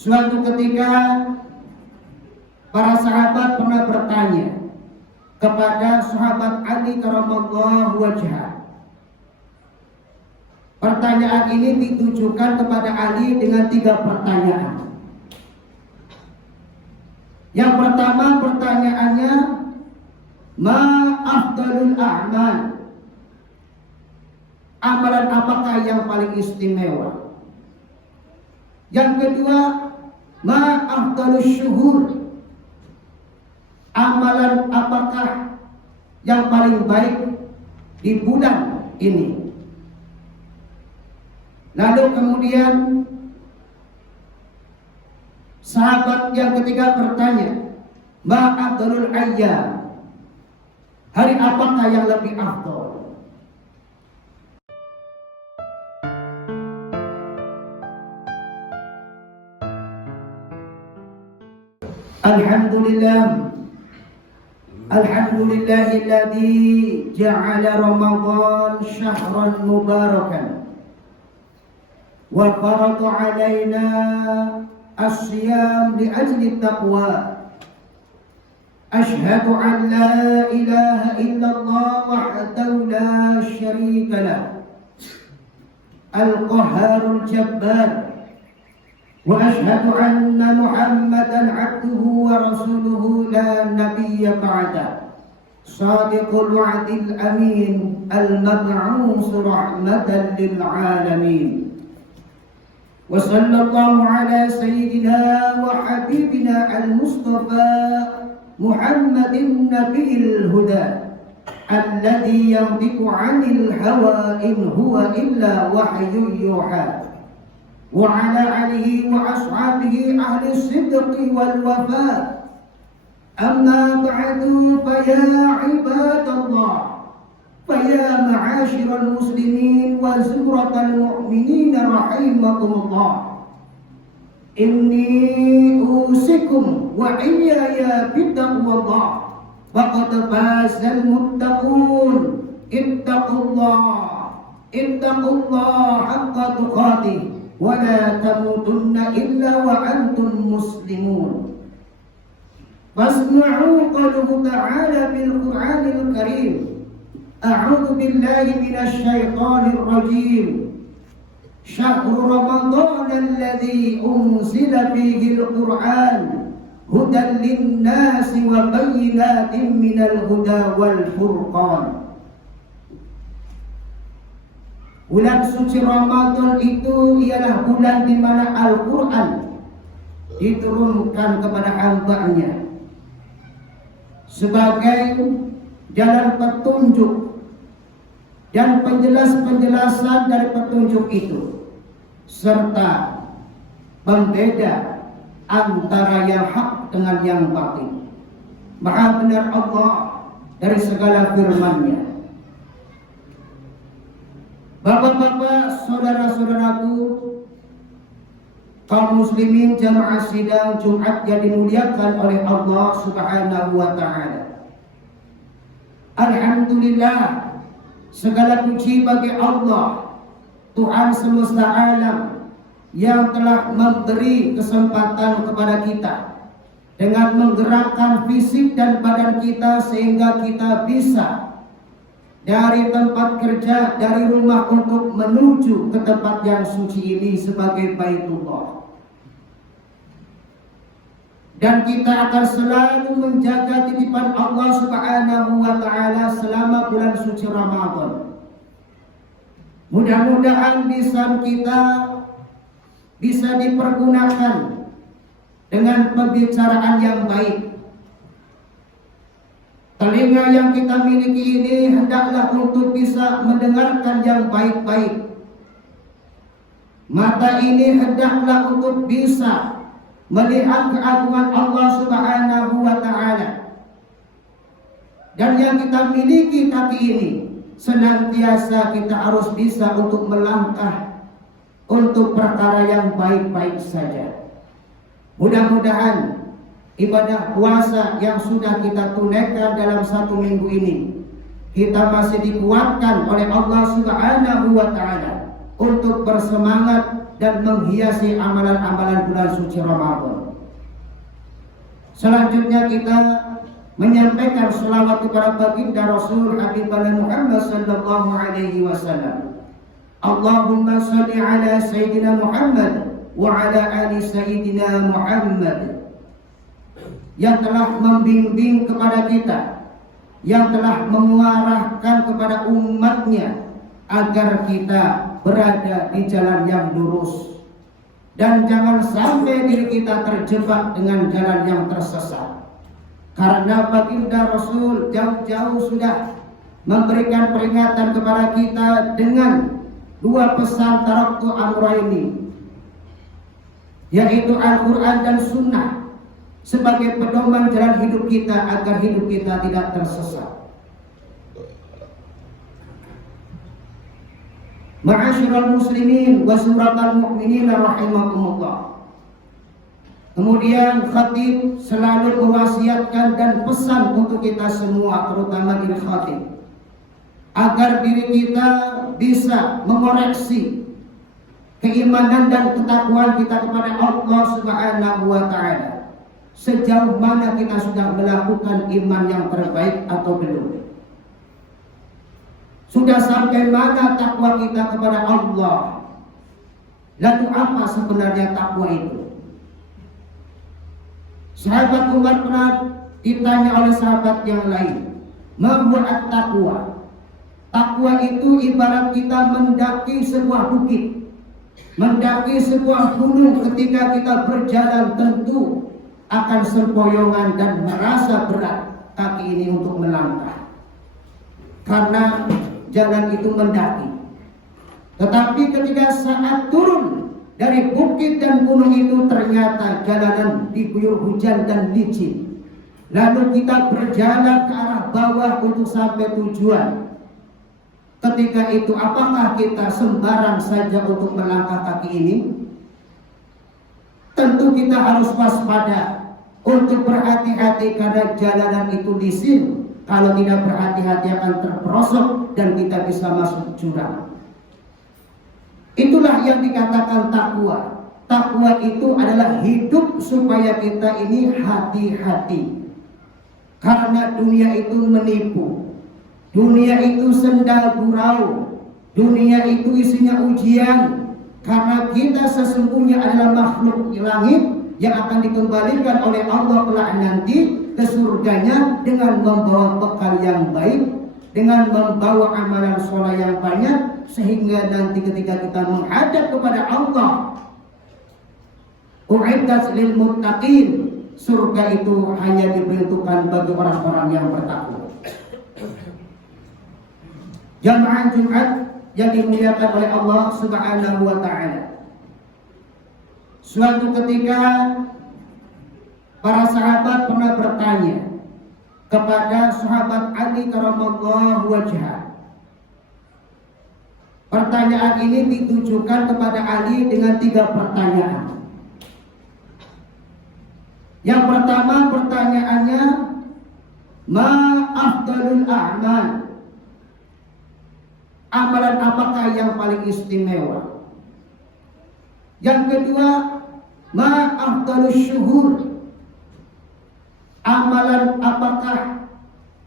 Suatu ketika para sahabat pernah bertanya kepada sahabat Ali karramallahu wajhah. Pertanyaan ini ditujukan kepada Ali dengan 3 pertanyaan. Yang pertama pertanyaannya, ma afdalul a'mal? Amalan apakah yang paling istimewa? Yang kedua, ma afdalus syuhur? Amalan apakah yang paling baik di bulan ini? Lalu kemudian sahabat yang ketiga bertanya, ma afdalul ayyam? Hari apakah yang lebih afdal? Alhamdulillah. Alhamdulillahilladzi ja'ala Ramadan syahran mubarakan wa farada 'alaina as-siyam li'ajli taqwa. Ashhadu an la ilaha illallah wahdahu la syarika lah, al-qahharul jabbar. وأشهد أن محمدا عبده ورسوله لا نبي بعده صادق الوعد الأمين المبعوث رحمة للعالمين وصلى الله على سيدنا وحبيبنا المصطفى محمد النبي الهدى الذي ينطق عن الهوى إن هو إلا وحي يوحى وعلى آله وأصحابه أهل الصدق والوفاء. أما بعد فيا عباد الله، فيا معاشر المسلمين وزمرة المؤمنين رحمكم الله، إني أوصيكم وإياي بتقوى الله، فقد فاز المتقون. اتقوا الله حق تقاته ولا تموتن إلا وأنتم مسلمون. فاسمعوا قوله تعالى في القرآن الكريم: أعوذ بالله من الشيطان الرجيم. شهر رمضان الذي أنزل فيه القرآن هدى للناس وبينات من الهدى والفرقان. Bulan suci Ramadan itu ialah bulan di mana Al-Quran diturunkan kepada hamba-Nya sebagai jalan petunjuk dan penjelasan dari petunjuk itu, serta pembeda antara yang hak dengan yang batil. Maha benar Allah dari segala firman-Nya. Bapak-bapak, saudara-saudaraku, kaum muslimin jamaah sidang Jumat yang dimuliakan oleh Allah Subhanahu wa taala. Alhamdulillah, segala puji bagi Allah, Tuhan semesta alam, yang telah memberi kesempatan kepada kita dengan menggerakkan fisik dan badan kita sehingga kita bisa dari tempat kerja, dari rumah untuk menuju ke tempat yang suci ini sebagai Baitullah. Dan kita akan selalu menjaga titipan Allah Subhanahu wa taala selama bulan suci Ramadan. Mudah-mudahan lisan kita bisa dipergunakan dengan pembicaraan yang baik. Telinga yang kita miliki ini hendaklah untuk bisa mendengarkan yang baik-baik. Mata ini hendaklah untuk bisa melihat keagungan Allah Subhanahu wa taala. Dan yang kita miliki kaki ini, senantiasa kita harus bisa untuk melangkah untuk perkara yang baik-baik saja. Mudah-mudahan ibadah puasa yang sudah kita tunaikan dalam 1 minggu ini, kita masih dikuatkan oleh Allah Subhanahu wa taala untuk bersemangat dan menghiasi amalan-amalan bulan suci Ramadan. Selanjutnya kita menyampaikan selawat kepada baginda Rasul Habibana Muhammad sallallahu alaihi wasallam. Allahumma salli ala Sayyidina Muhammad wa ala ali Sayyidina Muhammad, yang telah membimbing kepada kita, yang telah mengarahkan kepada umatnya agar kita berada di jalan yang lurus, dan jangan sampai diri kita terjebak dengan jalan yang tersesat. Karena baginda Rasul jauh-jauh sudah memberikan peringatan kepada kita dengan dua pesan taraktu amrayni, yaitu Al-Quran dan Sunnah, sebagai pedoman jalan hidup kita agar hidup kita tidak tersesat. Ma'asyiral muslimin wa suratal mu'minin rahimakumullah. Kemudian khatib selalu mewasiatkan dan pesan untuk kita semua, terutama diri khatib, agar diri kita bisa mengoreksi keimanan dan ketakwaan kita kepada Allah Subhanahu wa taala. Sejauh mana kita sudah melakukan iman yang terbaik atau belum? Sudah sampai mana takwa kita kepada Allah? Lalu apa sebenarnya takwa itu? Sahabat Umar pernah ditanya oleh sahabat yang lain, membuat takwa. Takwa itu ibarat kita mendaki sebuah bukit, mendaki sebuah gunung. Ketika kita berjalan tentu akan sempoyongan dan merasa berat kaki ini untuk melangkah, karena jalan itu mendaki. Tetapi ketika saat turun dari bukit dan gunung itu, ternyata jalanan diguyur hujan dan licin. Lalu kita berjalan ke arah bawah untuk sampai tujuan. Ketika itu apakah kita sembarang saja untuk melangkah kaki ini? Tentu kita harus waspada untuk berhati-hati, karena jalanan itu licin. Kalau tidak berhati-hati akan terperosok dan kita bisa masuk jurang. Itulah yang dikatakan takwa. Takwa itu adalah hidup supaya kita ini hati-hati. Karena dunia itu menipu. Dunia itu senda gurau. Dunia itu isinya ujian. Karena kita sesungguhnya adalah makhluk langit yang akan dikembalikan oleh Allah kelak nanti ke surganya dengan membawa bekal yang baik, dengan membawa amalan soleh yang banyak, sehingga nanti ketika kita menghadap kepada Allah, u'iddat lil muttaqin, surga itu hanya diperuntukkan bagi orang-orang yang bertakwa. Jamaah Jumat yang dimuliakan oleh Allah Subhanahu wa taala. Suatu ketika para sahabat pernah bertanya kepada sahabat Ali karamallahu wajhah. Pertanyaan ini ditujukan kepada Ali dengan 3 pertanyaan. Yang pertama pertanyaannya, ma afdalul a'mal? Amalan apakah yang paling istimewa? Yang kedua, ma afdalus syuhur? Amalan apakah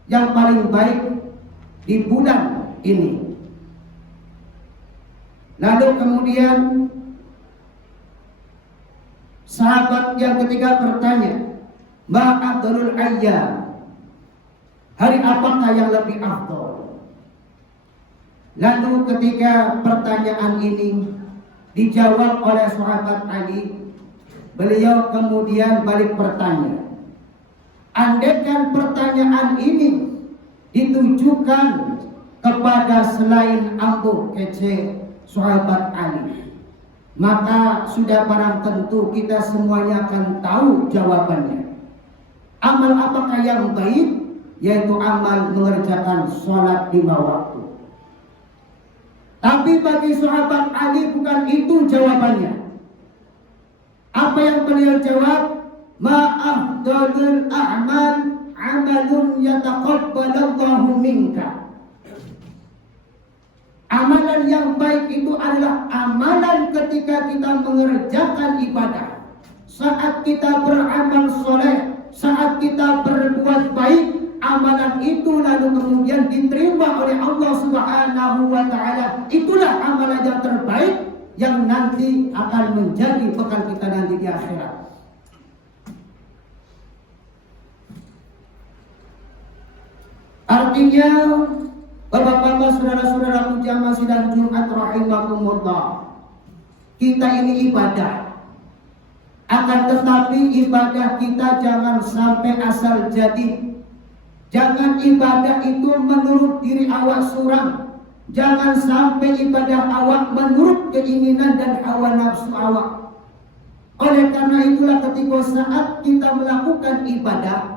yang paling baik di bulan ini? Lalu kemudian sahabat yang ketiga bertanya, ma afdalul ayyam? Hari apakah yang lebih afdal? Lalu ketika pertanyaan ini dijawab oleh sahabat Ali, beliau kemudian balik bertanya, andaikan pertanyaan ini ditujukan kepada selain Abu kece sahabat Ali, maka sudah barang tentu kita semuanya akan tahu jawabannya. Amal apakah yang baik? Yaitu amal mengerjakan sholat 5 waktu. Tapi bagi sahabat Ali bukan itu jawabannya. Apa yang beliau jawab? Ma afdalul a'mal amalun yataqabbalallahu minka. Amalan yang baik itu adalah amalan ketika kita mengerjakan ibadah. Saat kita beramal soleh, saat kita berbuat baik, amalan itu lalu kemudian diterima oleh Allah Subhanahu wa Ta'ala. Itulah amalan yang terbaik yang nanti akan menjadi bekal kita nanti di akhirat. Artinya, Bapak-bapak, saudara-saudara jamaah sidang Jumat rahimakumullah, kita ini ibadah. Akan tetapi ibadah kita jangan sampai asal jadi. Jangan ibadah itu menurut diri awak surang. Jangan sampai ibadah awak menurut keinginan dan hawa nafsu awak. Oleh karena itulah ketika saat kita melakukan ibadah,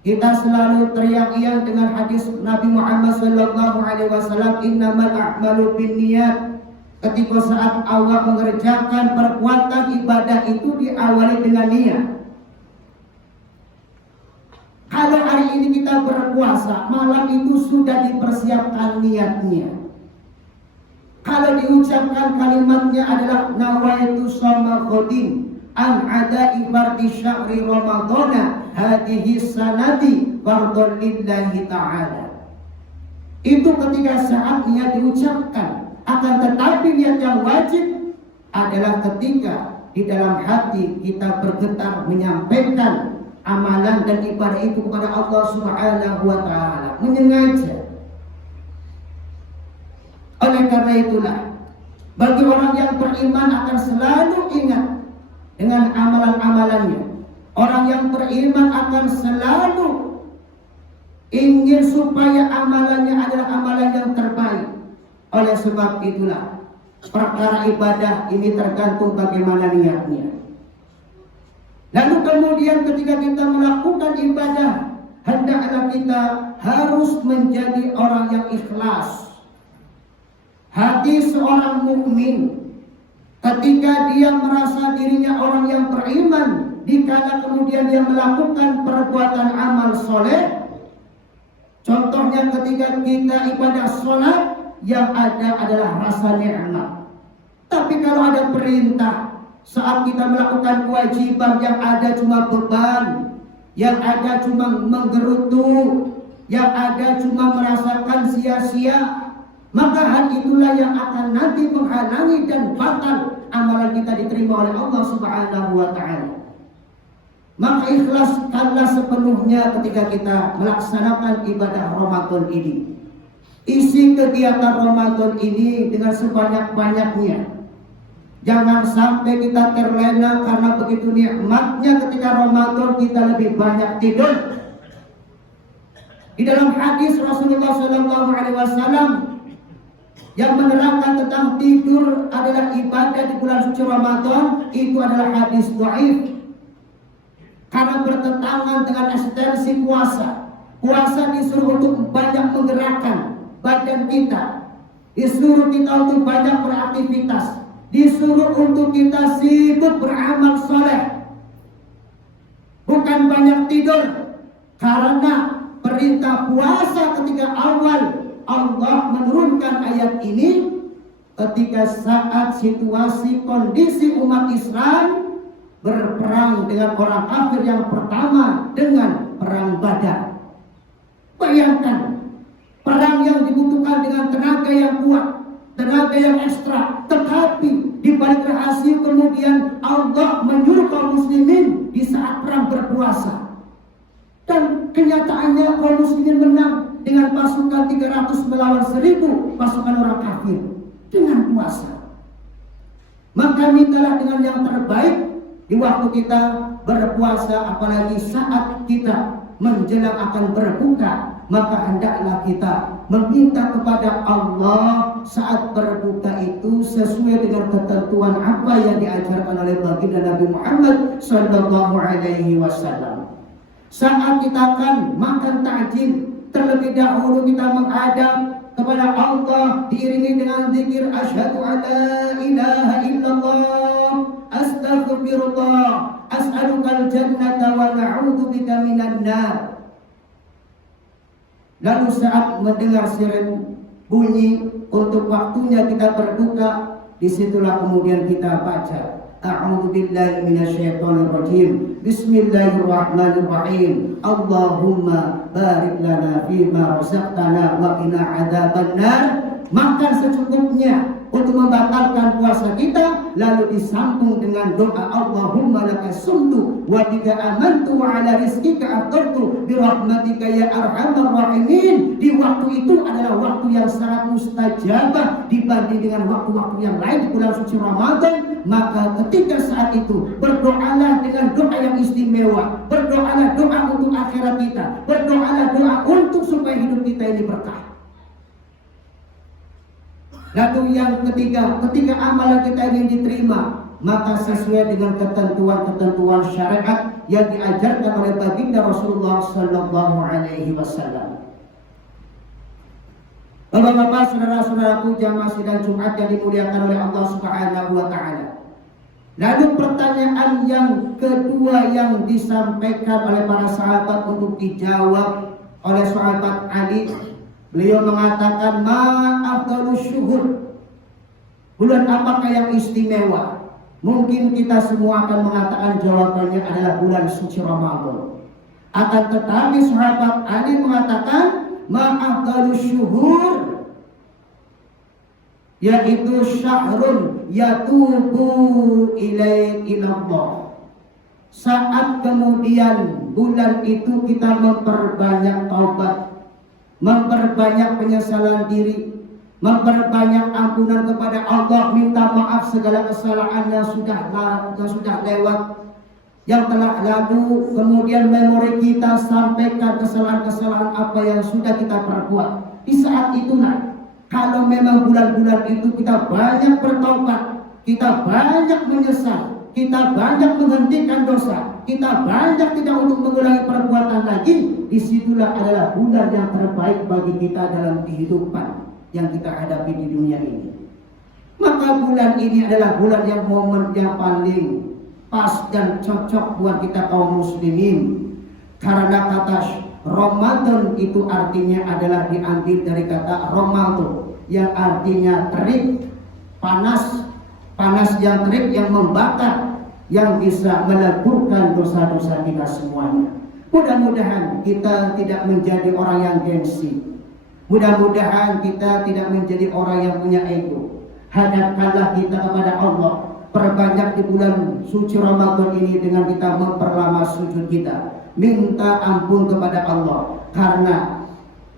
kita selalu teriak-iak dengan hadis Nabi Muhammad SAW, innamal a'malu binniyat. Ketika saat awak mengerjakan perbuatan ibadah itu diawali dengan niat. Kalau hari ini kita berpuasa, malam itu sudah dipersiapkan niatnya. Kalau diucapkan kalimatnya adalah nawaitu shoma ghadin an ada'i fardhi syahri ramadhana hadhihi sanati fardhon lillahi ta'ala. Itu ketika saat niat diucapkan. Akan tetapi niat yang wajib adalah ketika di dalam hati kita bergetar menyampaikan amalan dan ibadah itu kepada Allah Subhanahu wa Ta'ala, menyengaja. Oleh karena itulah, bagi orang yang beriman akan selalu ingat dengan amalan-amalannya. Orang yang beriman akan selalu ingin supaya amalannya adalah amalan yang terbaik. Oleh sebab itulah, perkara ibadah ini tergantung bagaimana niatnya. Lalu kemudian ketika kita melakukan ibadah, hendaklah kita harus menjadi orang yang ikhlas. Hati seorang mukmin ketika dia merasa dirinya orang yang beriman, dikala kemudian dia melakukan perbuatan amal soleh, contohnya ketika kita ibadah sholat, yang ada adalah rasa nikmat. Tapi kalau ada perintah, saat kita melakukan kewajiban, yang ada cuma beban, yang ada cuma menggerutu, yang ada cuma merasakan sia-sia, maka hal itulah yang akan nanti menghalangi dan batal amalan kita diterima oleh Allah Subhanahu wa Ta'ala. Maka ikhlaskanlah sepenuhnya ketika kita melaksanakan ibadah Ramadan ini. Isi kegiatan Ramadan ini dengan sebanyak-banyaknya. Jangan sampai kita terlena karena begitu nikmatnya ketika Ramadan kita lebih banyak tidur. Di dalam hadis Rasulullah SAW yang menerangkan tentang tidur adalah ibadah di bulan suci Ramadan, itu adalah hadis dhaif. Karena bertentangan dengan esensi puasa. Puasa disuruh untuk banyak menggerakkan badan kita, disuruh kita untuk banyak beraktivitas, disuruh untuk kita sibuk beramal soleh, bukan banyak tidur. Karena perintah puasa ketika awal Allah menurunkan ayat ini ketika saat situasi kondisi umat Islam berperang dengan orang kafir yang pertama dengan perang Badar. Bayangkan, perang yang dibutuhkan dengan tenaga yang kuat, tenaga yang ekstra, tetapi di balik rahasia kemudian Allah menyuruh kaum muslimin di saat perang berpuasa. Dan kenyataannya kaum muslimin menang dengan pasukan 300 melawan 1000 pasukan orang kafir dengan puasa. Maka mintalah dengan yang terbaik di waktu kita berpuasa, apalagi saat kita menjelang akan berbuka, maka hendaklah kita meminta kepada Allah saat berbuka itu sesuai dengan ketentuan apa yang diajarkan oleh baginda Nabi Muhammad sallallahu alaihi wasallam. Saat kita akan makan takjil, terlebih dahulu kita menghadap kepada Allah diiringi dengan zikir asyhadu alla ilaha illallah, astaghfirullah, as'alukal jannata wa na'udzubika minan nar. Lalu saat mendengar siren bunyi untuk waktunya kita berbuka, disitulah kemudian kita baca A'udzubillahi minasyaitonirrajim. Bismillahirrahmanirrahim. Allahumma barik lana fima razaqtana wa qina adzabannar. Makan secukupnya untuk membatalkan puasa kita, lalu disambung dengan doa Allahumma laka sumtu wa bika amantu wa ala rizqika aftartu bi rahmatika ya arhamar rahimin. Di waktu itu adalah waktu yang sangat mustajabah dibanding dengan waktu-waktu yang lain di bulan suci Ramadan. Maka ketika saat itu berdoalah dengan doa yang istimewa, berdoalah doa untuk akhirat kita, berdoalah doa untuk supaya hidup kita ini berkah. Lalu yang ketiga, ketika amalan kita ingin diterima, maka sesuai dengan ketentuan-ketentuan syariat yang diajarkan oleh baginda Rasulullah Sallallahu Alaihi Wasallam. Bapak-bapak, saudara-saudaraku jamaah sidang Jumat yang dimuliakan oleh Allah Subhanahu Wa Taala. Lalu pertanyaan yang kedua yang disampaikan oleh para sahabat untuk dijawab oleh sahabat Ali. Beliau mengatakan ma'afdalus syuhur. Bulan apakah yang istimewa? Mungkin kita semua akan mengatakan jawabannya adalah bulan suci Ramadan. Akan tetapi sahabat Ali mengatakan ma'afdalus syuhur, yaitu syahrun yatubu ilallah. Saat kemudian bulan itu kita memperbanyak taubat, memperbanyak penyesalan diri, memperbanyak ampunan kepada Allah, minta maaf segala kesalahan yang sudah lewat, yang telah lalu, kemudian memori kita sampaikan kesalahan-kesalahan apa yang sudah kita perbuat. Di saat itulah, kalau memang bulan-bulan itu kita banyak bertobat, kita banyak menyesal, kita banyak menghentikan dosa, kita banyak tidak untuk mengulangi perbuatan lagi, disitulah adalah bulan yang terbaik bagi kita dalam kehidupan yang kita hadapi di dunia ini. Maka bulan ini adalah bulan yang momen yang paling pas dan cocok buat kita kaum muslimin. Karena kata Ramadan itu artinya adalah diambil dari kata Ramadan yang artinya terik, panas yang terik yang membakar, yang bisa meleburkan dosa-dosa kita semuanya. Mudah-mudahan kita tidak menjadi orang yang gengsi. Mudah-mudahan kita tidak menjadi orang yang punya ego. Hadapkanlah kita kepada Allah. Perbanyak di bulan suci Ramadan ini dengan kita memperlama sujud kita, minta ampun kepada Allah. Karena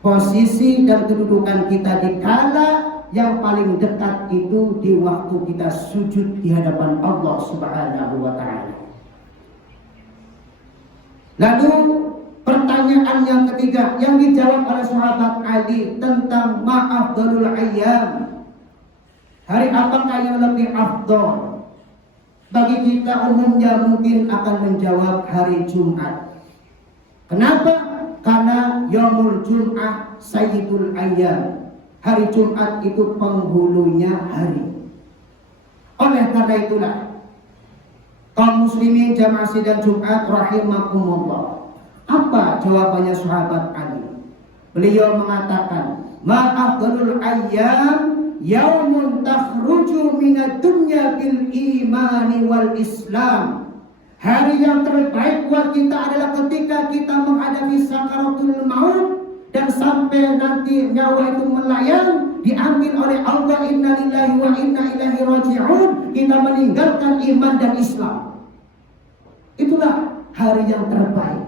posisi dan kedudukan kita di kala yang paling dekat itu di waktu kita sujud di hadapan Allah Subhanahu wa Ta'ala. Lalu pertanyaan yang ketiga yang dijawab oleh sahabat Ali tentang ma'afdalul ayyam. Hari apakah yang lebih afdal? Bagi kita umumnya mungkin akan menjawab hari Jumat. Kenapa? Karena Yaumul Jum'ah Sayyidul Ayyam. Hari Jumat itu penghulunya hari. Oleh karena itulah, kaum muslimin jamaah sidang Jumat rahimakumullah, apa jawabannya sahabat Ali? Beliau mengatakan, ma'afdalul ayyam yaumun takhruju minad dunya bil imani wal islam. Hari yang terbaik buat kita adalah ketika kita menghadapi sakaratul maut dan sampai nanti nyawa itu melayang, diambil oleh Allah, inna lillahi wa inna ilaihi raji'un, kita meninggalkan iman dan Islam. Itulah hari yang terbaik.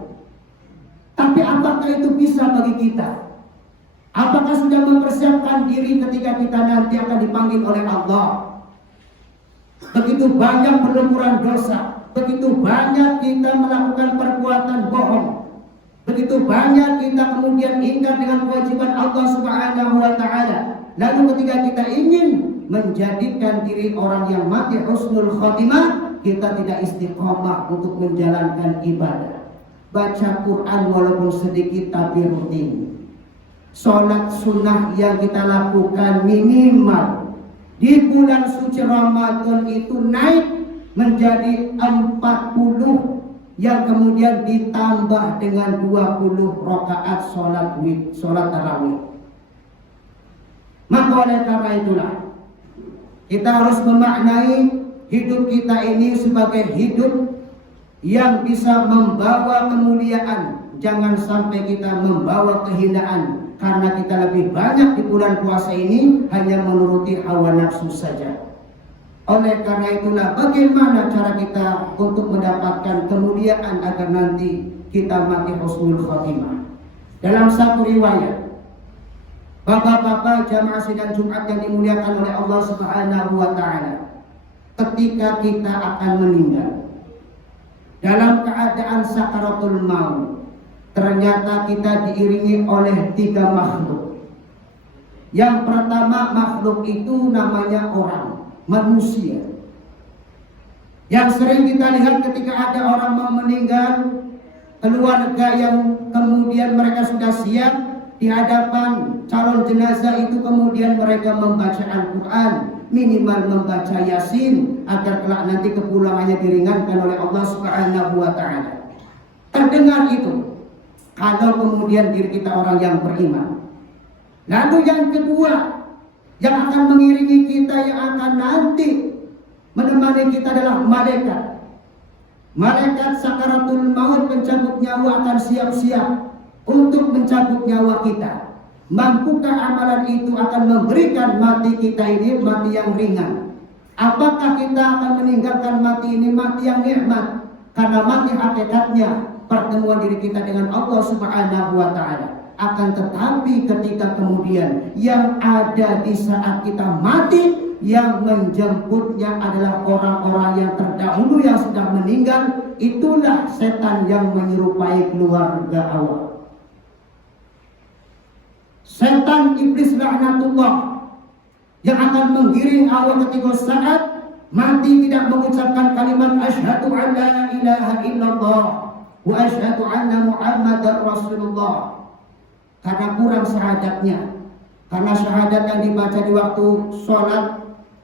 Tapi apakah itu bisa bagi kita? Apakah sudah mempersiapkan diri ketika kita nanti akan dipanggil oleh Allah? Begitu banyak pelumuran dosa, begitu banyak kita melakukan perbuatan bohong, begitu banyak kita kemudian ingkar dengan kewajiban Allah Subhanahu wa Ta'ala. Lalu ketika kita ingin menjadikan diri orang yang mati husnul khotimah, kita tidak istiqomah untuk menjalankan ibadah. Baca Quran walaupun sedikit tapi rutin. Sholat sunnah yang kita lakukan minimal di bulan suci Ramadan itu naik menjadi 40 yang kemudian ditambah dengan 20 rakaat sholat tarawih. Maka oleh karena itulah kita harus memaknai hidup kita ini sebagai hidup yang bisa membawa kemuliaan. Jangan sampai kita membawa kehinaan karena kita lebih banyak di bulan puasa ini hanya menuruti hawa nafsu saja. Oleh karena itulah bagaimana cara kita untuk mendapatkan kemuliaan agar nanti kita mati husnul khotimah. Dalam satu riwayat, bapak-bapak jamaah sidang Jumat yang dimuliakan oleh Allah Subhanahu wa taala, ketika kita akan meninggal dalam keadaan sakaratul maut, ternyata kita diiringi oleh 3 makhluk. Yang pertama makhluk itu namanya orang, manusia. Yang sering kita lihat ketika ada orang mau meninggal, keluarga yang kemudian mereka sudah siap di hadapan calon jenazah itu, kemudian mereka membaca Al-Quran, minimal membaca Yasin, agar kelak nanti kepulangannya diringankan oleh Allah Subhanahu wa taala. Terdengar itu kalau kemudian diri kita orang yang beriman. Lalu yang kedua, yang akan mengiringi kita, yang akan nanti menemani kita adalah malaikat. Malaikat sakaratul maut, pencabut nyawa, akan siap-siap untuk mencabut nyawa kita. Mampukah amalan itu akan memberikan mati kita ini mati yang ringan? Apakah kita akan meninggalkan mati ini mati yang nikmat? Karena mati hakikatnya pertemuan diri kita dengan Allah Subhanahu wa taala. Akan tetapi ketika kemudian yang ada di saat kita mati, yang menjemputnya adalah orang-orang yang terdahulu yang sudah meninggal. Itulah setan yang menyerupai keluarga awal. Setan iblis laknatullah yang akan menggiring awal ketika saat mati tidak mengucapkan kalimat asyhadu an la ilaha illallah wa asyhadu anna muhammadar rasulullah, karena kurang syahadatnya. Karena syahadat yang dibaca di waktu sholat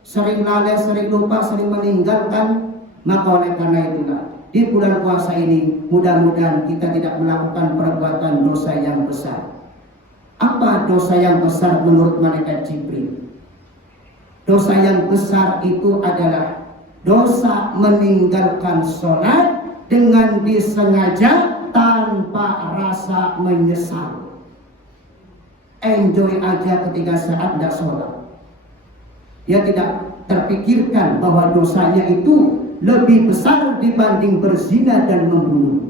sering lalai, sering lupa, sering meninggalkan. Maka oleh karena itulah di bulan puasa ini mudah-mudahan kita tidak melakukan perbuatan dosa yang besar. Apa dosa yang besar menurut malaikat Jibril? Dosa yang besar itu adalah dosa meninggalkan sholat dengan disengaja tanpa rasa menyesal. Enjoy aja ketika saat tidak sholat. Dia tidak terpikirkan bahwa dosanya itu lebih besar dibanding berzina dan membunuh.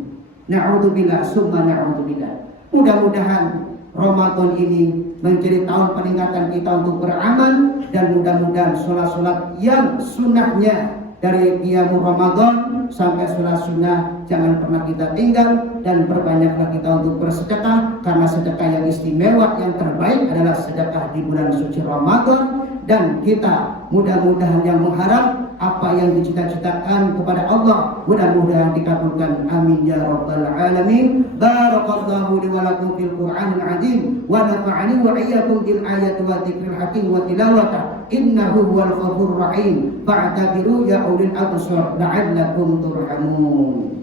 Na'udzubillah summa na'udzubillah. Mudah-mudahan Ramadan ini menjadi tahun peningkatan kita untuk beramal, dan mudah-mudahan sholat-sholat yang sunnahnya dari qiyamul Ramadan sampai sholat sunnah jangan pernah kita tinggal, dan perbanyaklah kita untuk bersedekah, karena sedekah yang istimewa yang terbaik adalah sedekah di bulan suci Ramadan. Dan kita mudah-mudahan yang mengharap apa yang dicita-citakan kepada Allah mudah-mudahan dikabulkan, amin ya rabbal alamin. Barakallahu li wa lakum fil Qur'anil azim wa nafa'ani wa iyyakum bil ayati wa dzikril hakim wa tilawata innahu huwal ghafurur rahim. Fa'tabiru ya ulil absar la'allakum turhamun.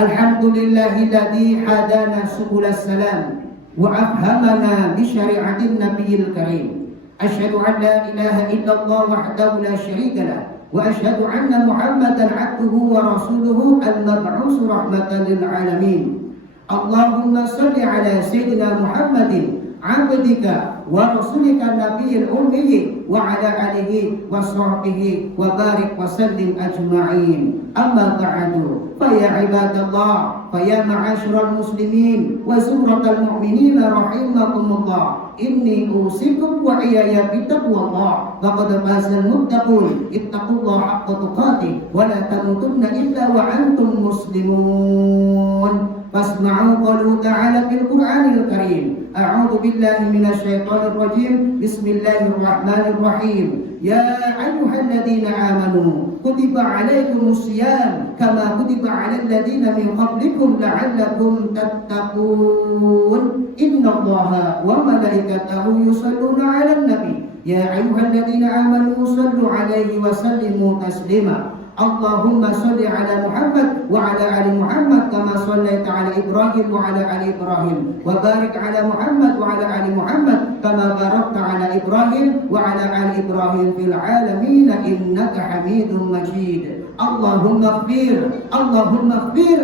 Alhamdulillahilladzi hadana subulas salam wa afhamana bi syari'atin nabiyil karim. Asyhadu an la ilaha illallah wahdahu la syarika lah wa asyhadu anna Muhammadan 'abduhu wa rasuluhu al-mab'uts rahmatan lil alamin. Allahumma shalli ala sayyidina Muhammadin 'abdika wa rasulika nabiyil ummi wa ala alihi wa sahbihi wa barik wa sallim ajma'in. Amma ba'du, fa ya ibadallah, fa ya ma'asyiral muslimin wa zumratal mu'minin rahimakumullah, inni usikum wa iyaya bitaqwallah. Laqad fazal muttaqun, ittaqullaha haqqa tuqatih wa la tamutunna illa wa antum muslimun. Fasma'u qawluhu ta'ala fil Qur'anil Karim. A'udzu billahi minasy syaithanir rajim. Bismillahirrahmanirrahim. Ya ayyuhalladzina amanu kutiba alaikumus syiyam kama kutiba alal ladzina min qablikum la'allakum tattaqun. Innallaha wa malaikatahu yusholluna 'alan nabi ya ayyuhalladzina amanu shallu 'alaihi wa sallimu taslima. Allahumma shalli ala Muhammad wa ala ali Muhammad kama shallaita ala Ibrahim wa ala ali Ibrahim wa barik ala Muhammad wa ala ali Muhammad kama barakta ala Ibrahim wa ala ali Ibrahim fil alamin innaka Hamidum Majid. Allahumma ighfir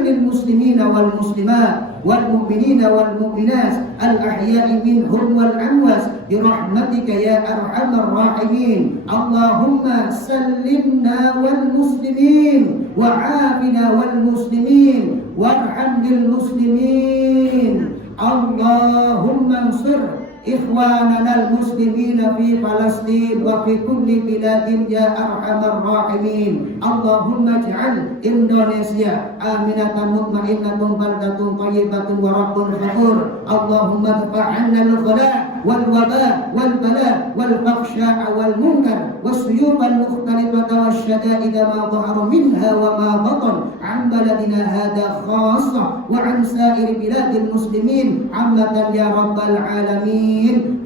lil muslimina wal muslimat wal mu'minina wal mu'minat al ahya'i minhum wal amwas bi rahmatika ya arhamar rahimin. Allahumma sallimna wal muslimin wa 'afina wal muslimin warham lil muslimin. Allahumma ansur إخواننا المسلمين في فلسطين وفي كل بلاد يا أرحم الراحمين. اللهم اجعل إندونيسيا آمنة مطمئنة بلدة طيبة ورب غفور. اللهم ادفع عنا الغلاء والوباء والبلاء والفحشاء والمنكر والسيوف المختلطة والشدائد ما ظهر منها وما بطن عن بلدنا هذا خاصة وعن سائر بلاد المسلمين عامة يا رب العالمين.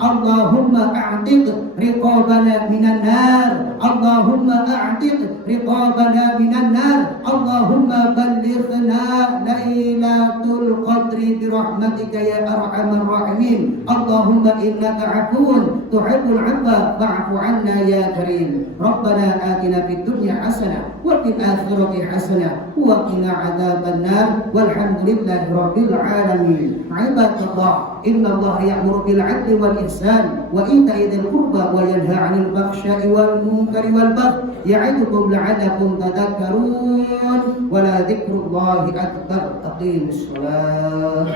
اللهم اعتق رقابنا من النار. اللهم اعتق رقابنا من النار. اللهم بلغنا ليلة القدر برحمتك يا أرحم الراحمين. اللهم إنك عفو تحب العفو فاعف عنا يا كريم. ربنا آتنا في الدنيا حسنة وفي الآخرة حسنة وقنا عذاب النار والحمد لله رب العالمين. عباد الله إن الله يأمر بالعدل والإحسان وإيتاء ذي القربى وينهى عن الفحشاء والمنكر والبغي يعظكم لعلكم تذكرون ولذكر الله أكبر. أقيموا الصلاة.